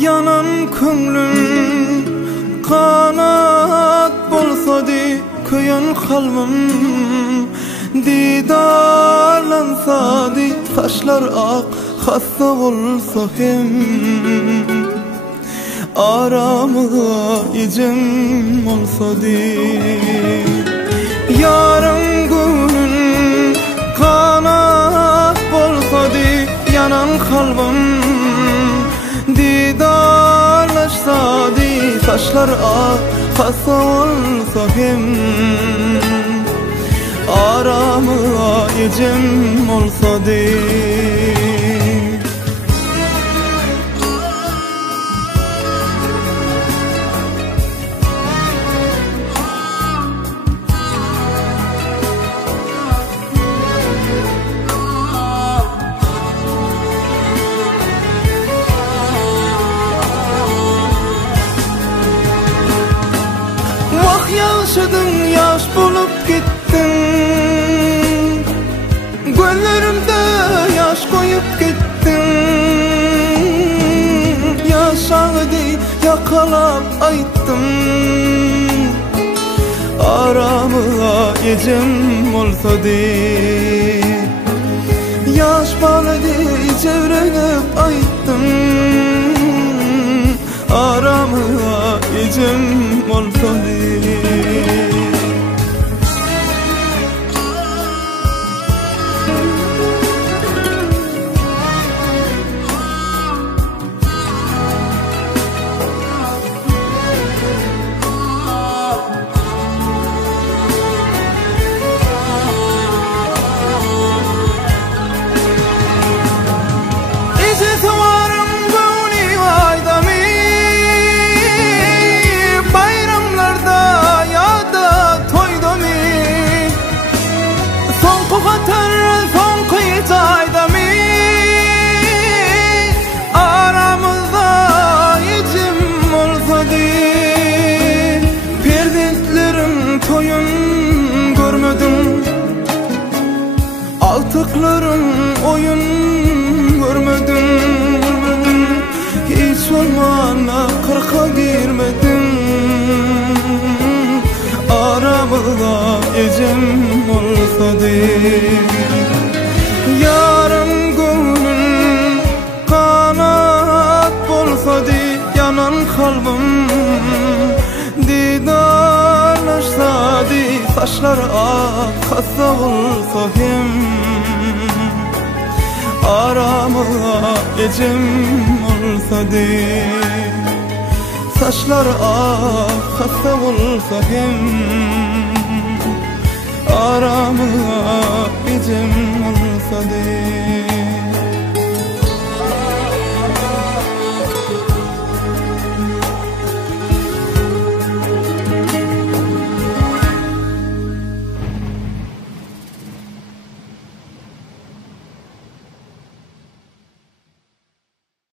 Yanan könglüm kanat bolsady, köyen kalbim didarlansady, taşlar ak hassa bolsa hem aramıza icem olsady. Yarın günün kanat bolsady, yanan kalbim didarlaşsady, taşlar ak hassa bolsa hem aramıza icem olsady. Yaşadın, yaş bulup gittin, gönlerimde yaş koyup gittin. Yaşadı yakalap ayttım, aramıza ecem olsady. Yaş baladı çevrenip ayttım, aramıza ecem olsady. Altıklarım oyun görmedim, hiç olmana kırka girmedim. Aramıza ecem olsady, yarın günün kanat bolsady, yanan kalbim didarlaşsady, taşlar ak hassa bolsa hem aramıza ecem olsady. Taşlar ak hassa bolsa hem aramıza ecem olsady.